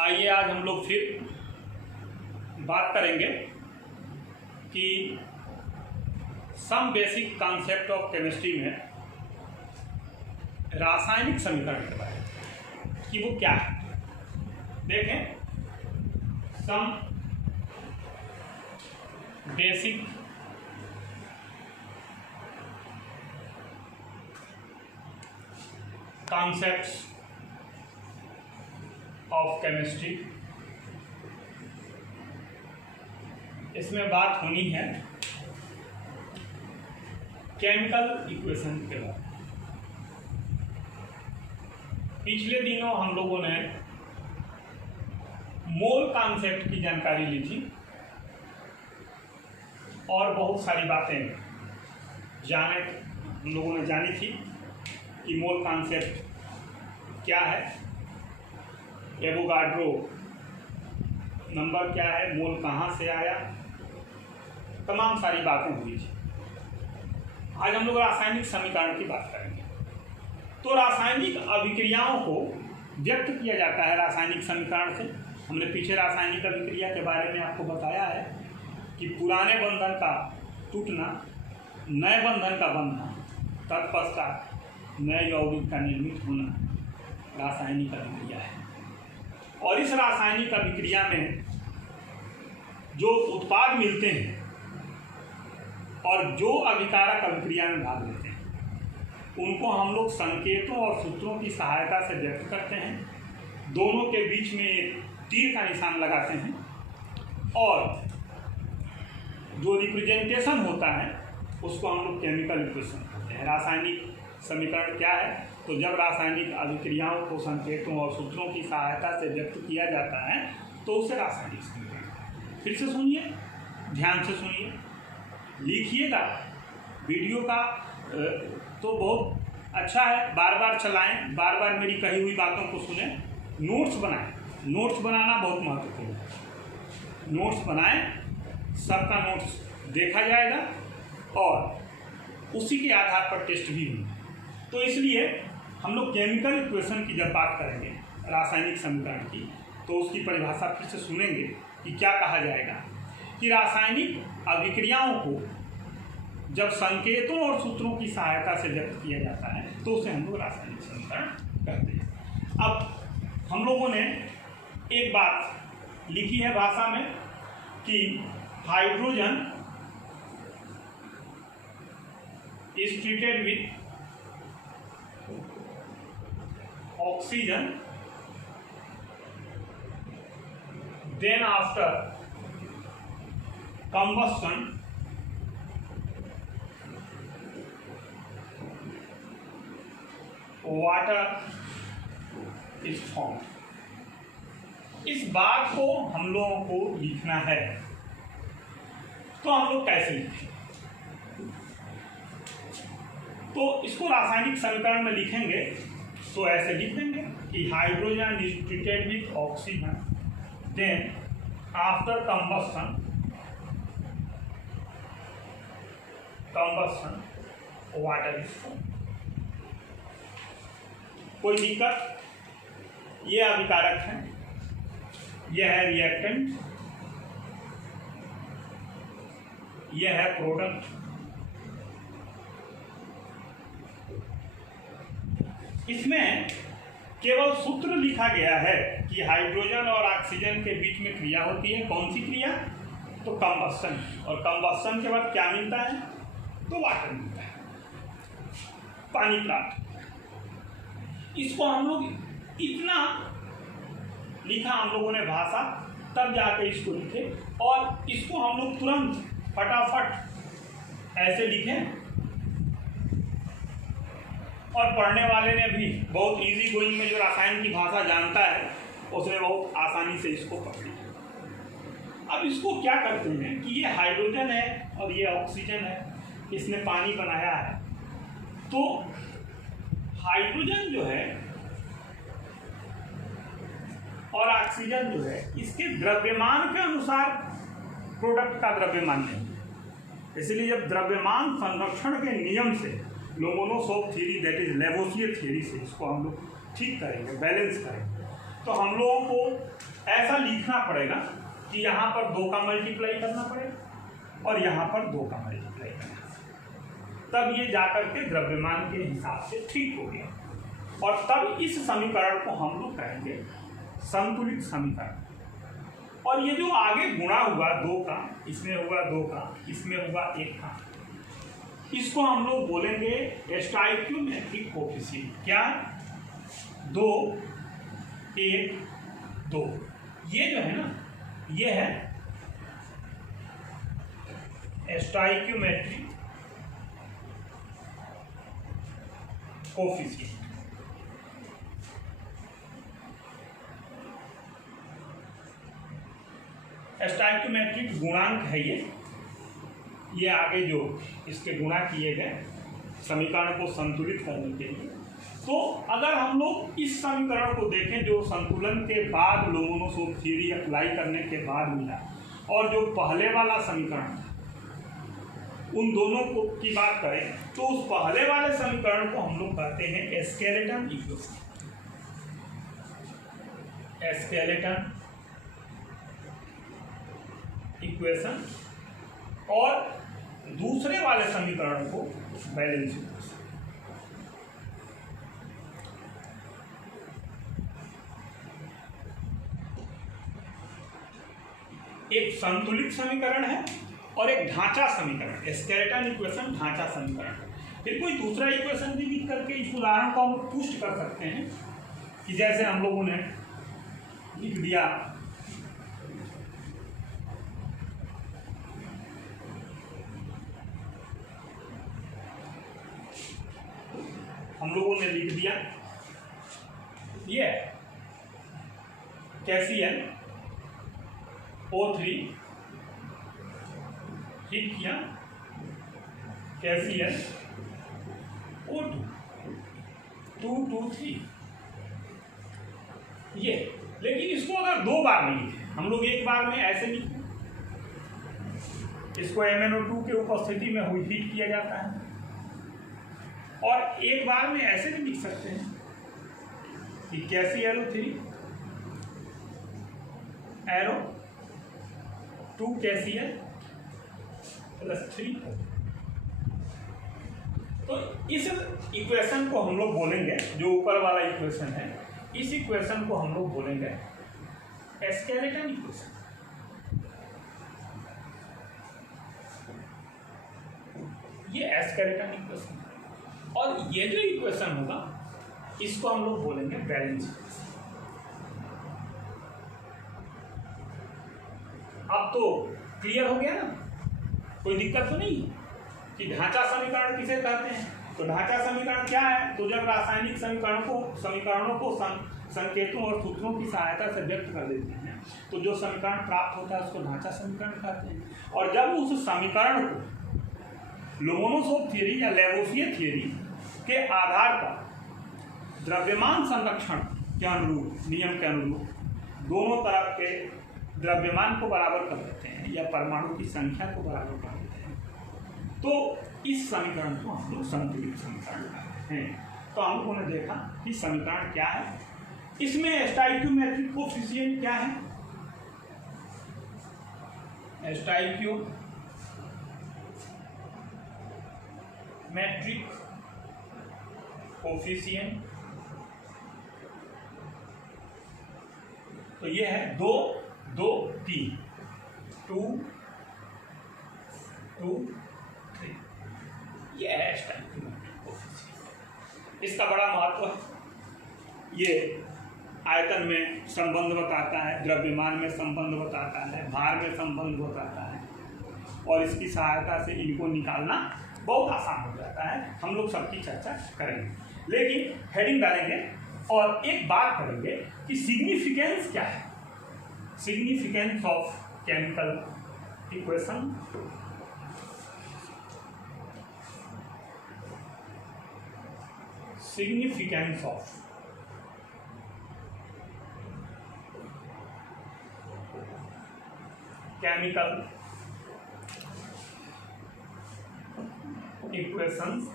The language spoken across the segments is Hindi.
आइए आज हम लोग फिर बात करेंगे कि some basic concept of chemistry में रासायनिक समीकरण के बारे में कि वो क्या है। देखें, some basic concepts of chemistry, इसमें बात होनी है केमिकल इक्वेशन के बारे में। पिछले दिनों हम लोगों ने मोल कॉन्सेप्ट की जानकारी ली थी और बहुत सारी बातें हम लोगों ने जानी थी कि मोल कॉन्सेप्ट क्या है, एवोगाड्रो नंबर क्या है, मोल कहाँ से आया, तमाम सारी बातें हुई थी। आज हम लोग रासायनिक समीकरण की बात करेंगे। तो रासायनिक अभिक्रियाओं को व्यक्त किया जाता है रासायनिक समीकरण से। हमने पीछे रासायनिक अभिक्रिया के बारे में आपको बताया है कि पुराने बंधन का टूटना, नए बंधन का बनना, तत्पश्चात नए यौगिक का निर्मित होना रासायनिक अभिक्रिया है। और इस रासायनिक अभिक्रिया में जो उत्पाद मिलते हैं और जो अभिकारक अभिक्रिया में भाग लेते हैं, उनको हम लोग संकेतों और सूत्रों की सहायता से व्यक्त करते हैं। दोनों के बीच में एक तीर का निशान लगाते हैं और जो रिप्रेजेंटेशन होता है उसको हम लोग केमिकल इक्वेशन कहते हैं। रासायनिक समीकरण क्या है? तो जब रासायनिक अभिक्रियाओं को संकेतों और सूत्रों की सहायता से व्यक्त किया जाता है तो उसे रासायनिक समीकरण। फिर से सुनिए, ध्यान से सुनिए, लिखिएगा। वीडियो का तो बहुत अच्छा है, बार बार चलाएं, बार बार मेरी कही हुई बातों को सुने, नोट्स बनाएं। नोट्स बनाना बहुत महत्वपूर्ण है। नोट्स बनाएं, सबका नोट्स देखा जाएगा और उसी के आधार पर टेस्ट भी होंगे। तो इसलिए हम लोग केमिकल इक्वेशन की जब बात करेंगे, रासायनिक समीकरण की, तो उसकी परिभाषा फिर से सुनेंगे कि क्या कहा जाएगा कि रासायनिक अभिक्रियाओं को जब संकेतों और सूत्रों की सहायता से व्यक्त किया जाता है तो उसे हम लोग रासायनिक समीकरण कहते हैं। अब हम लोगों ने एक बात लिखी है भाषा में कि hydrogen is treated with oxygen, then after combustion water is formed। इस बात को हम लोगों को लिखना है, तो हम लोग कैसे लिखें? तो इसको रासायनिक समीकरण में लिखेंगे तो ऐसे लिख देंगे कि hydrogen is treated with oxygen, then after combustion water is formed. कोई दिक्कत? ये अभिकारक है, यह है रिएक्टेंट, यह है प्रोडक्ट। इसमें केवल सूत्र लिखा गया है कि हाइड्रोजन और ऑक्सीजन के बीच में क्रिया होती है। कौन सी क्रिया? तो कंबस्शन। और कंबस्शन के बाद क्या मिलता है? तो वाटर मिलता है, पानी प्राप्त। इसको हम लोग इतना लिखा हम लोगों ने भाषा, तब जाके इसको लिखे और इसको हम लोग तुरंत फटाफट ऐसे लिखें और पढ़ने वाले ने भी बहुत इजी गोइंग में जो रसायन की भाषा जानता है उसने बहुत आसानी से इसको पकड़ लिया। अब इसको क्या करते हैं कि ये हाइड्रोजन है और ये ऑक्सीजन है, इसने पानी बनाया है। तो हाइड्रोजन जो है और ऑक्सीजन जो है, इसके द्रव्यमान के अनुसार प्रोडक्ट का द्रव्यमान नहीं है। इसलिए जब द्रव्यमान संरक्षण के नियम से, Lomonosov theory, that is Lavoisier theory से इसको हम लोग ठीक करेंगे, बैलेंस करेंगे, तो हम लोगों को ऐसा लिखना पड़ेगा कि यहाँ पर 2 का मल्टीप्लाई करना पड़ेगा और यहाँ पर 2 का मल्टीप्लाई करना, तब ये जाकर के द्रव्यमान के हिसाब से ठीक हो गया। और तब इस समीकरण को हम लोग कहेंगे संतुलित समीकरण। और ये जो आगे गुणा हुआ 2 का, इसमें हुआ 2 का, इसमें हुआ 1 का, इसको हम लोग बोलेंगे स्टोइकियोमेट्रिक कोएफिशिएंट। क्या? 2 1 2। ये जो है ना, ये है स्टोइकियोमेट्रिक कोएफिशिएंट। स्टोइकियोमेट्रिक गुणांक है ये आगे जो इसके गुणा किए गए समीकरण को संतुलित करने के लिए। तो अगर हम लोग इस समीकरण को देखें जो संतुलन के बाद लोमोनोसोव थ्योरी अप्लाई करने के बाद मिला, और जो पहले वाला समीकरण था, उन दोनों को की बात करें तो उस पहले वाले समीकरण को हम लोग कहते हैं स्केलेटन इक्वेशन। Skeleton equation. और दूसरे वाले समीकरण को बैलेंस इक्वेशन। एक संतुलित समीकरण है और एक ढांचा समीकरण, स्केलेटन इक्वेशन, ढांचा समीकरण। फिर कोई दूसरा इक्वेशन भी लिख करके इस उदाहरण को हम पुष्ट कर सकते हैं कि जैसे हम लोगों ने लिख दिया ये कैसियल O3 हिट किया कैसियल O2 2 2 3 ये। लेकिन इसको अगर 2 बार नहीं लिखे, हम लोग एक बार में ऐसे लिखे, इसको MnO2 के उपस्थिति में हुई हीट किया जाता है, और एक बार में ऐसे भी लिख सकते हैं कि KClO3 एरो 2 KCl + 3। तो इस इक्वेशन को हम लोग बोलेंगे, जो ऊपर वाला इक्वेशन है, इस इक्वेशन को हम लोग बोलेंगे स्केलेटन इक्वेशन। ये स्केलेटन इक्वेशन, और ये जो इक्वेशन होगा इसको हम लोग बोलेंगे बैलेंस इक्वेशन। अब तो क्लियर हो गया ना, कोई दिक्कत तो नहीं कि ढांचा समीकरण किसे कहते हैं। तो ढांचा समीकरण क्या है? तो जब रासायनिक समीकरणों को संकेतों और सूत्रों की सहायता से व्यक्त कर देते हैं तो जो समीकरण प्राप्त होता है उसको ढांचा समीकरण कहते हैं। और जब उस समीकरण को लोमोनोसोव थ्योरी या लेवोसियर थ्योरी के आधार पर द्रव्यमान संरक्षण के अनुरूप, नियम के अनुरूप, दोनों तरफ के द्रव्यमान को बराबर कर देते हैं या परमाणु की संख्या को बराबर कर देते हैं, तो इस समीकरण को हम लोग संतुलित समीकरण कहते हैं। तो हम लोगों ने देखा कि समीकरण क्या है, इसमें स्टोइकियोमेट्रिक कोएफिशिएंट क्या है। स्टोइकियोमेट्रिक कोएफिशिएंट तो ये है 2 2 3 2 2 3, ये है स्टोइकियोमेट्रिक कोएफिशिएंट। इसका बड़ा महत्व है। ये आयतन में संबंध बताता है, द्रव्यमान में संबंध बताता है, भार में संबंध बताता है, और इसकी सहायता से इनको निकालना बहुत आसान हो जाता है। हम लोग सबकी चर्चा करेंगे, लेकिन हेडिंग डालेंगे और एक बात करेंगे कि सिग्निफिकेंस क्या है। Significance of chemical equation. Significance of chemical equations.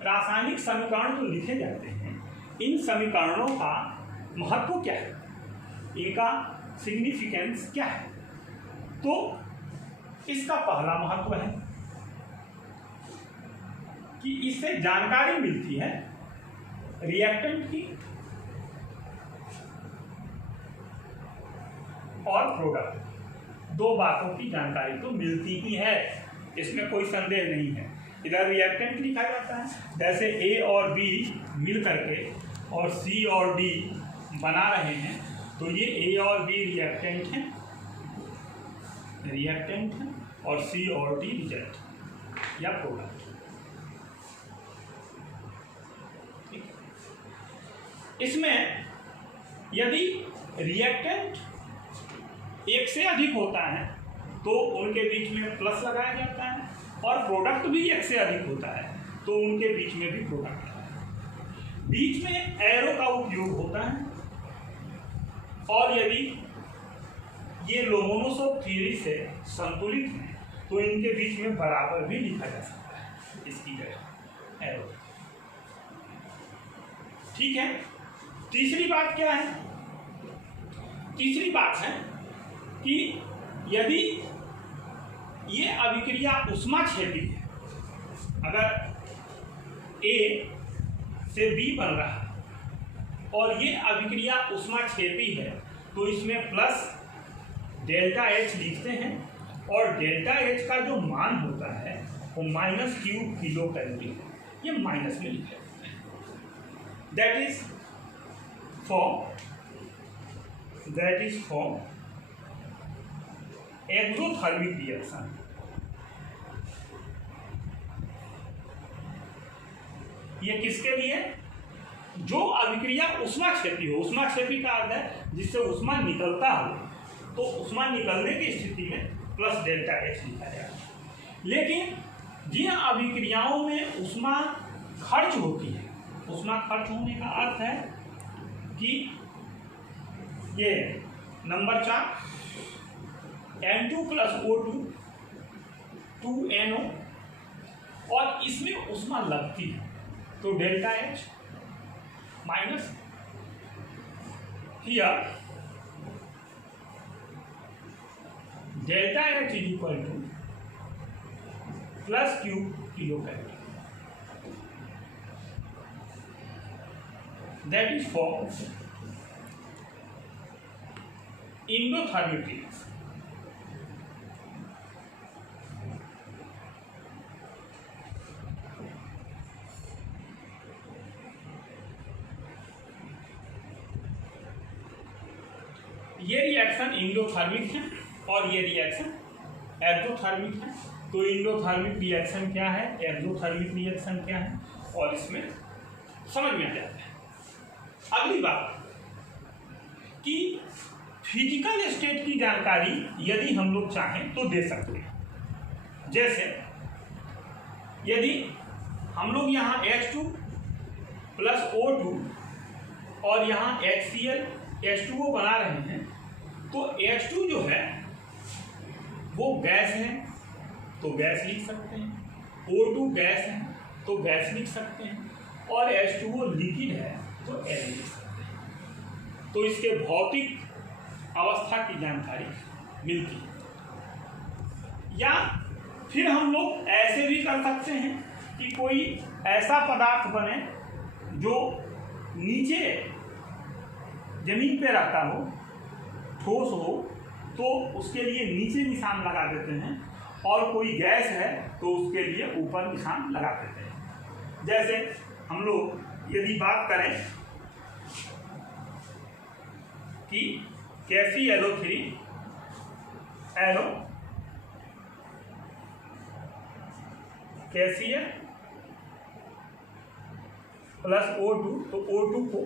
रासायनिक समीकरण जो लिखे जाते हैं, इन समीकरणों का महत्व क्या है, इनका सिग्निफिकेंस क्या है। तो इसका पहला महत्व है कि इससे जानकारी मिलती है रिएक्टेंट की और प्रोडक्ट, दो बातों की जानकारी तो मिलती ही है, इसमें कोई संदेह नहीं है। इधर रिएक्टेंट लिखा जाता है, जैसे ए और बी मिल करके और सी और डी बना रहे हैं, तो ये ए और बी रिएक्टेंट हैं, और सी और डी रिएक्टेंट या प्रोडक्ट। इसमें यदि रिएक्टेंट एक से अधिक होता है तो उनके बीच में प्लस लगाया जाता है, और प्रोडक्ट भी एक से अधिक होता है तो उनके बीच में भी प्रोडक्ट लगाया जाता है। बीच में एरो का उपयोग होता है, और यदि ये लोमोनोसोव थ्योरी से संतुलित हैं तो इनके बीच में बराबर भी लिखा जा सकता है इसकी जगह एरो। ठीक है। तीसरी बात क्या है? तीसरी बात है कि यदि ये अभिक्रिया ऊष्माक्षेपी है, अगर ए से बी बन रहा है और ये अभिक्रिया ऊष्माक्षेपी है, तो इसमें प्लस डेल्टा एच लिखते हैं, और डेल्टा एच का जो मान होता है वो -Q किलो कैलोरी है, ये माइनस में लिखा जाता है। That is for exothermic reaction. ये किसके लिए? जो अभिक्रिया ऊष्माक्षेपी हो। ऊष्माक्षेपी का अर्थ है जिससे ऊष्मा निकलता हो, तो ऊष्मा निकलने की स्थिति में प्लस डेल्टा एच लिखा जाएगा। लेकिन जिन अभिक्रियाओं में ऊष्मा खर्च होती है, ऊष्मा खर्च होने का अर्थ है कि ये नंबर 4 N2 + O2 2NO, और इसमें ऊष्मा लगती है तो delta H minus here delta H equal to +Q kilo calorie. That is for endothermic reaction. ये रिएक्शन इंडोथर्मिक है और ये रिएक्शन एक्सोथर्मिक है। तो इंडोथर्मिक रिएक्शन क्या है, एक्सोथर्मिक रिएक्शन क्या है, और इसमें समझ में आ जाता है। अगली बात कि फिजिकल स्टेट की जानकारी यदि हम लोग चाहें तो दे सकते हैं। जैसे यदि हम लोग यहाँ H2 + O2 और यहाँ HCl H2O बना रहे हैं, तो H2 जो है वो गैस है तो गैस लिख सकते हैं, O2 गैस है तो गैस लिख सकते हैं, और H2O लिक्विड है तो L लिख सकते हैं। तो इसके भौतिक अवस्था की जानकारी मिलती है। या फिर हम लोग ऐसे भी कर सकते हैं कि कोई ऐसा पदार्थ बने जो नीचे जमीन पे रहता हो, ठोस हो, तो उसके लिए नीचे निशान लगा देते हैं, और कोई गैस है तो उसके लिए ऊपर निशान लगा देते हैं। जैसे हम लोग यदि बात करें कि KClO3 एरो KCl + O2, तो O2 को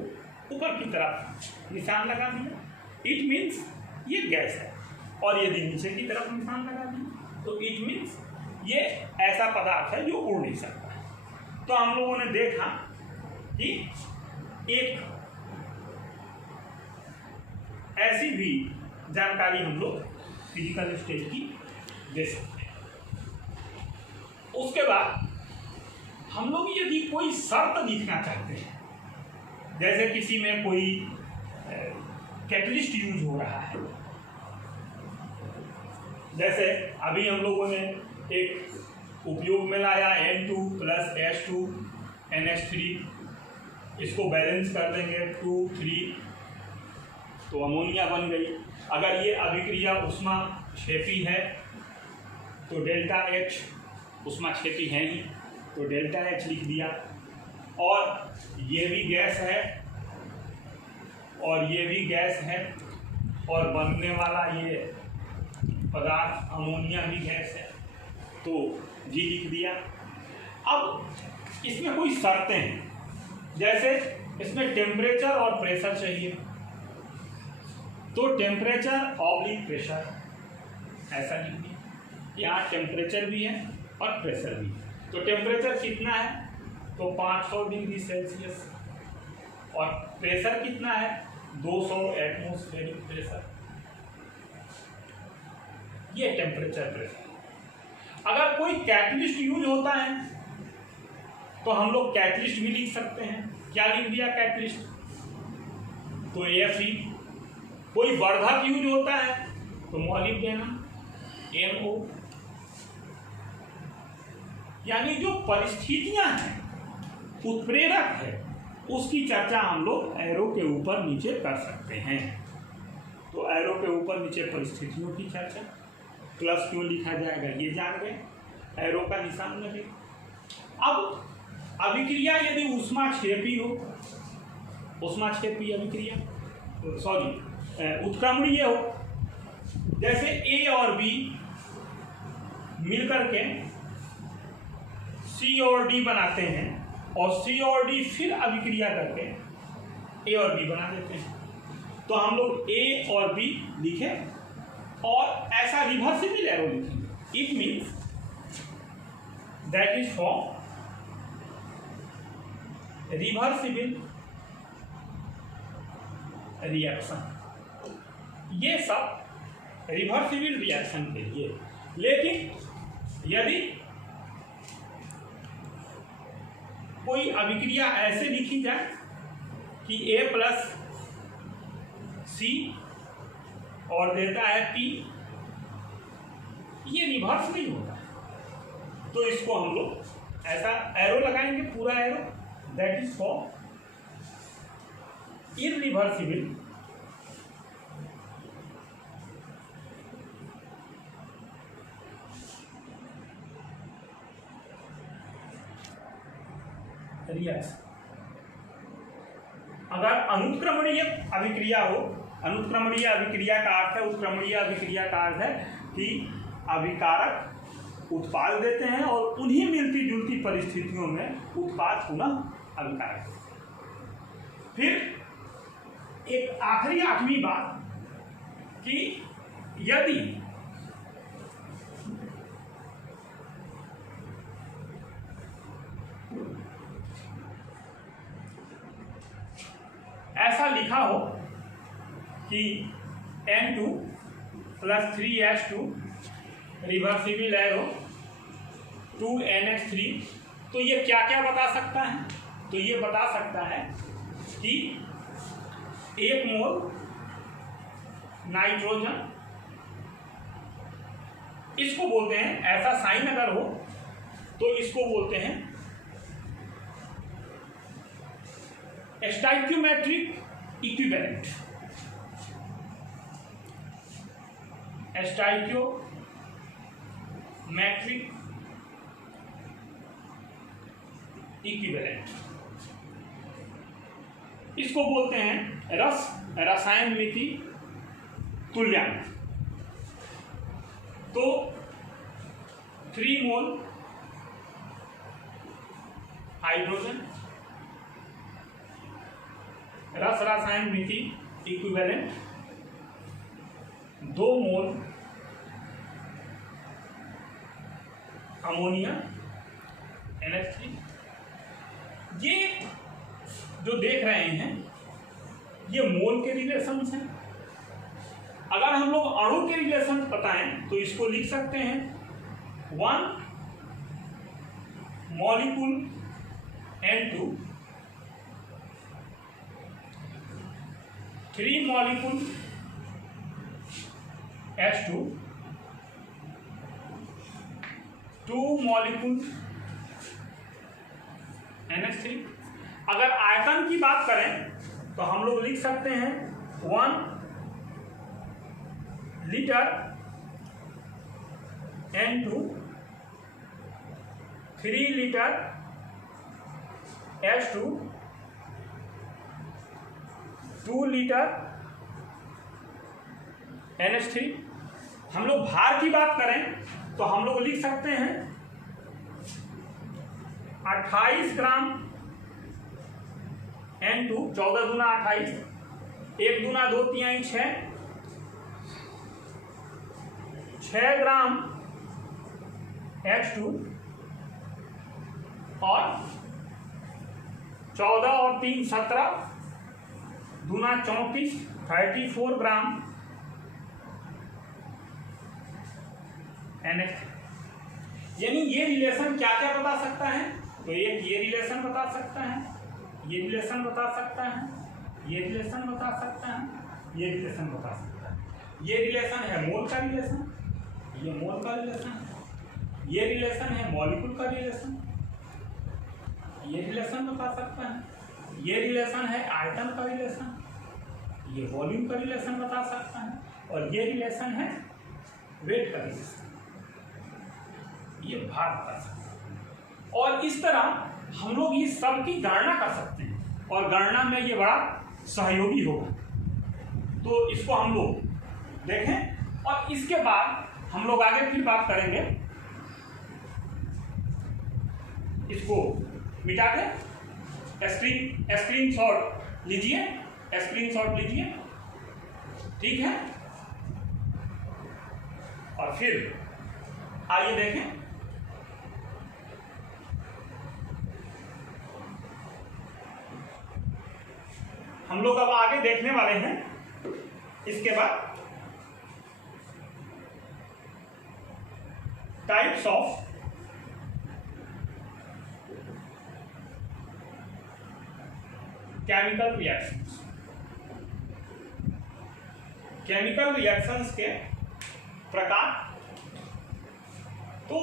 ऊपर की तरफ निशान लगा दिया, इट मीन्स ये गैस है, और यदि नीचे की तरफ निशान लगा दिया तो इट मीन्स ये ऐसा पदार्थ है जो उड़ नहीं सकता। तो हम लोगों ने देखा कि एक ऐसी भी जानकारी हम लोग फिजिकल स्टेट की दे सकते हैं। उसके बाद हम लोग यदि कोई शर्त लिखना चाहते हैं, जैसे किसी में कोई कैटलिस्ट यूज हो रहा है। जैसे अभी हम लोगों ने एक उपयोग में लाया N2 + H2 NH3, इसको बैलेंस कर देंगे 2 3 तो अमोनिया बन गई। अगर ये अभिक्रिया ऊष्माक्षेपी है तो डेल्टा H, ऊष्माक्षेपी है ही तो डेल्टा H लिख दिया। और ये भी गैस है और ये भी गैस है और बनने वाला ये पदार्थ अमोनिया भी गैस है तो G लिख दिया। अब इसमें कोई शर्तें हैं, जैसे इसमें टेम्परेचर और प्रेशर चाहिए, तो टेम्परेचर / प्रेशर ऐसा लिख दिया। यहाँ टेम्परेचर भी है और प्रेशर भी है। तो टेम्परेचर कितना है तो 500 डिग्री सेल्सियस और प्रेशर कितना है 200 एटमॉस्फेरिक प्रेशर। ये टेम्परेचर प्रेशर। अगर कोई कैटलिस्ट यूज होता है तो हम लोग कैटलिस्ट भी लिख सकते हैं। क्या लिख दिया कैटलिस्ट तो Fe। कोई वर्धक यूज होता है तो मॉलिब्डेनम MO। यानी जो परिस्थितियां हैं, उत्प्रेरक है, उसकी चर्चा हम लोग एरो के ऊपर नीचे कर सकते हैं। तो एरो के ऊपर नीचे परिस्थितियों की चर्चा, प्लस क्यों लिखा जाएगा ये जान गए, एरो का निशान लगे। अब अभिक्रिया यदि ऊष्माक्षेपी हो, ऊष्माक्षेपी अभिक्रिया उत्क्रमणीय हो, जैसे A और B मिलकर के C और D बनाते हैं और C और D फिर अभिक्रिया करके A और B बना देते हैं, तो हम लोग A और B लिखे और ऐसा रिवर्सिबल एरो लिखेंगे। It means that is for reversible reaction. ये सब रिवर्सिबल रिएक्शन के लिए। लेकिन यदि कोई अभिक्रिया ऐसे लिखी जाए कि A + C और देता है P, ये रिवर्स नहीं होता, तो इसको हम लोग ऐसा एरो लगाएंगे, पूरा arrow, that is for irreversible reaction. अगर अनुत्क्रमणीय अभिक्रिया हो, अनुत्क्रमणीय अभिक्रिया का अर्थ है, उत्क्रमणीय अभिक्रिया का अर्थ है कि अभिकारक उत्पाद देते हैं और उन्हीं मिलती जुलती परिस्थितियों में उत्पाद पुनः अभिकारक देते हैं। फिर एक आखिरी 8वीं बात कि यदि ऐसा लिखा हो कि N2 + 3H2 reversible arrow 2NH3, तो ये क्या क्या बता सकता है, तो ये बता सकता है कि 1 मोल नाइट्रोजन, इसको बोलते हैं, ऐसा साइन अगर हो तो इसको बोलते हैं स्टाइक्योमेट्रिक इक्विवेलेंट। स्टाइक्योमेट्रिक इक्विवेलेंट, इसको बोलते हैं रसायन मिति तुल्यांक। तो 3 मोल हाइड्रोजन, रसायन मिति इक्विवेलेंट 2 मोल अमोनिया NH3। ये जो देख रहे हैं ये मोल के रिलेशंस हैं। अगर हम लोग अणु के रिलेशन बताएं तो इसको लिख सकते हैं 1 molecule N2 3 molecule H2, 2 molecule NH3। अगर आयतन की बात करें तो हम लोग लिख सकते हैं 1 litre N2, 3 litre H2, 2 litre NH3। हम लोग भार की बात करें तो हम लोग लिख सकते हैं 28 ग्राम N2, 14 दूना 28, 1 दूना 2 तिहाई 6 ग्राम H2 और 14 और 3 17 दूना 34, 34 ग्राम NH। यानी ये रिलेशन क्या क्या बता सकता है? तो एक ये रिलेशन बता सकता है, ये रिलेशन बता सकता है, ये रिलेशन बता सकता है, ये रिलेशन बता सकता है। ये रिलेशन है मोल का रिलेशन, ये मोल का रिलेशन है, ये रिलेशन है मॉलिक्यूल का रिलेशन, ये रिलेशन बता सकता है, ये रिलेशन है आयतन का रिलेशन, ये वॉल्यूम का रिलेशन बता सकता है, और ये रिलेशन है वेट का रिलेशन, ये भार बता सकता है। और इस तरह हम लोग इस सब की गणना कर सकते हैं, और गणना में ये बड़ा सहयोगी होगा। तो इसको हम लोग देखें, और इसके बाद हम लोग आगे फिर बात करेंगे। इसको मिटा के स्क्रीन शॉट लीजिए, स्क्रीन शॉट लीजिए, ठीक है। और फिर आइए देखें, हम लोग अब आगे देखने वाले हैं इसके बाद types of chemical reactions. Chemical reactions के प्रकार। तो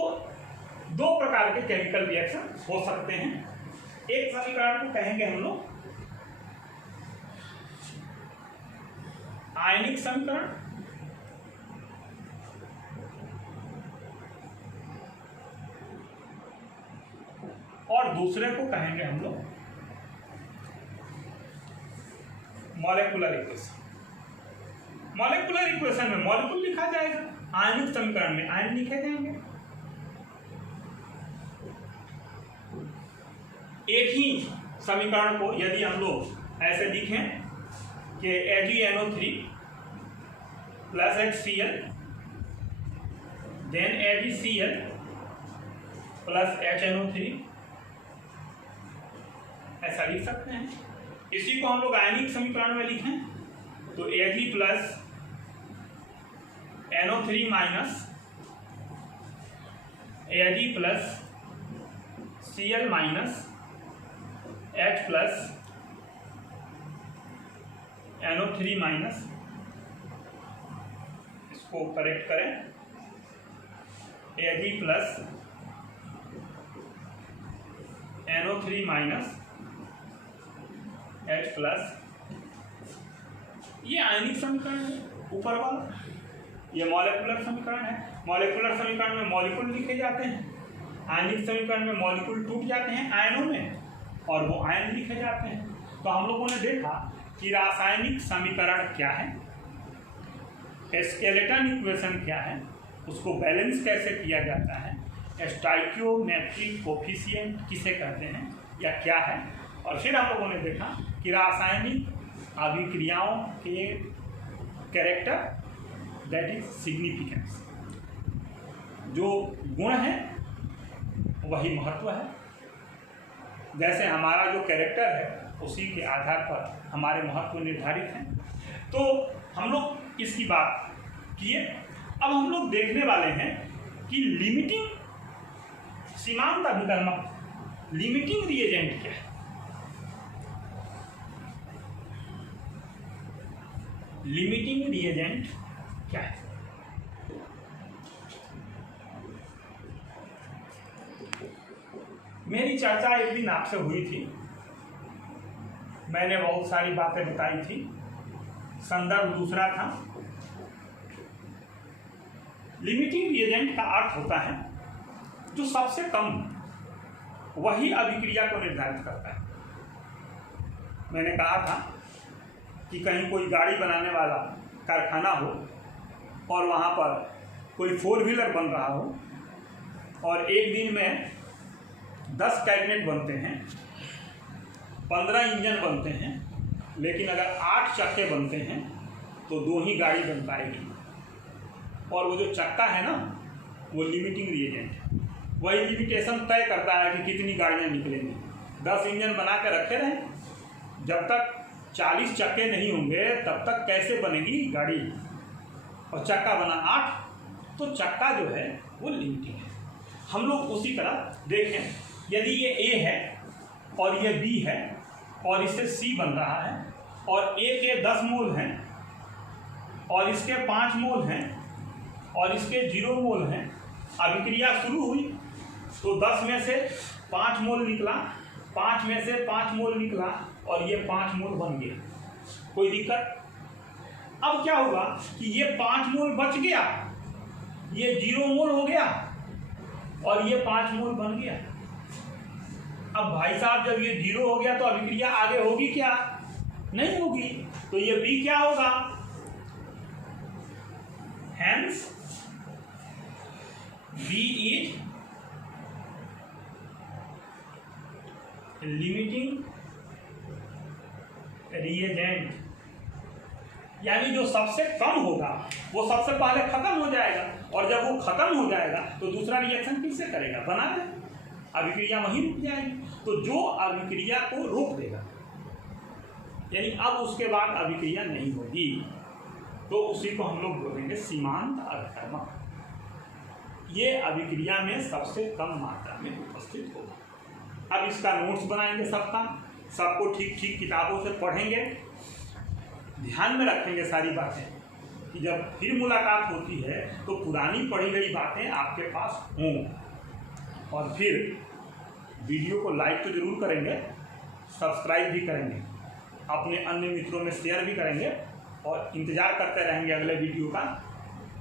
2 प्रकार के केमिकल रिएक्शन हो सकते हैं। एक समीकरण को कहेंगे हम लोग आयनिक समीकरण, और दूसरे को कहेंगे हम लोग मॉलिक्यूलर इक्वेशन। मॉलिक्यूलर इक्वेशन में मॉलिक्यूल लिखा जाएगा, आयनिक समीकरण में आयन लिखे जाएंगे। एक ही समीकरण को यदि हम लोग ऐसे लिखें कि AgNO3 plus HCl then AgCl plus HNO3, ऐसा लिख सकते हैं। इसी को हम लोग आयनिक समीकरण में लिखें तो Ag plus NO3 minus Ag plus Cl minus H plus NO3 minus, इसको करेक्ट करें, Ag plus NO3 minus H plus, ये आयनिक समीकरण है ऊपर वाला। ये मॉलिक्यूलर समीकरण है। मॉलिक्यूलर समीकरण में मॉलिक्यूल लिखे जाते हैं, आयनिक समीकरण में मॉलिक्यूल टूट जाते हैं आयनों में और वो आयन लिखे जाते हैं। तो हम लोगों ने देखा कि रासायनिक समीकरण क्या है, स्केलेटन इक्वेशन क्या है, उसको बैलेंस कैसे किया जाता है, स्टोइकियोमेट्रिक कोफिशिएंट किसे कहते हैं या क्या है, और फिर हम लोगों ने देखा कि रासायनिक अभिक्रियाओं के कैरेक्टर, दैट इज सिग्निफिकेंस। जो गुण है वही महत्व है। जैसे हमारा जो कैरेक्टर है उसी के आधार पर हमारे महत्व निर्धारित हैं। तो हम लोग इसकी बात किए। अब हम लोग देखने वाले हैं कि लिमिटिंग सीमांत अभिकर्मक, लिमिटिंग रिएजेंट क्या है। लिमिटिंग रिएजेंट क्या है? मेरी चर्चा एक दिन आपसे हुई थी, मैंने बहुत सारी बातें बताई थी, संदर्भ दूसरा था। लिमिटिंग रिएजेंट का अर्थ होता है जो सबसे कम वही अभिक्रिया को निर्धारित करता है। मैंने कहा था कि कहीं कोई गाड़ी बनाने वाला कारखाना हो और वहाँ पर कोई 4 व्हीलर बन रहा हो और एक दिन में 10 कैबिनेट बनते हैं, 15 इंजन बनते हैं, लेकिन अगर 8 चक्के बनते हैं तो 2 ही गाड़ी बन पाएगी। और वो जो चक्का है ना, वो लिमिटिंग रिएजेंट है। वही लिमिटेशन तय करता है कि कितनी गाड़ियाँ निकलेंगी। 10 इंजन बना के रखे रहें, जब तक 40 चक्के नहीं होंगे तब तक कैसे बनेगी गाड़ी। और चक्का बना 8, तो चक्का जो है वो लिमिटिंग है। हम लोग उसी तरह देखें, यदि ये A है और ये B है और इससे C बन रहा है और A के 10 मोल हैं और इसके 5 मोल हैं और इसके 0 मोल हैं, अभिक्रिया शुरू हुई तो 10 में से 5 मोल निकला, 5 में से 5 मोल निकला और ये 5 मोल बन गए। कोई दिक्कत? अब क्या होगा कि ये 5 मोल बच गया, ये 0 मोल हो गया और ये 5 मोल बन गया। अब भाई साहब, जब ये 0 हो गया तो अभिक्रिया आगे होगी क्या? नहीं होगी। तो ये B क्या होगा? Hence B is limiting reagent, यानी जो सबसे कम होगा वो सबसे पहले खत्म हो जाएगा और जब वो खत्म हो जाएगा तो दूसरा रिएक्शन किससे करेगा? बना दे, अभिक्रिया वहीं रुक जाएगी। तो जो अभिक्रिया को रोक देगा, यानी अब उसके बाद अभिक्रिया नहीं होगी, तो उसी को हम लोग बोलेंगे सीमांत अभिकर्मक। ये अभिक्रिया में सबसे कम मात्रा में उपस्थित होगा। अब इसका नोट्स बनाएंगे सबका, सबको ठीक ठीक किताबों से पढ़ेंगे, ध्यान में रखेंगे सारी बातें कि जब फिर मुलाकात होती है तो पुरानी पढ़ी गई बातें आपके पास हों। और फिर वीडियो को लाइक तो जरूर करेंगे, सब्सक्राइब भी करेंगे, अपने अन्य मित्रों में शेयर भी करेंगे और इंतज़ार करते रहेंगे अगले वीडियो का।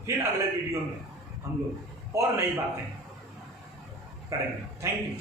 फिर अगले वीडियो में हम लोग और नई बातें करेंगे। Thank you.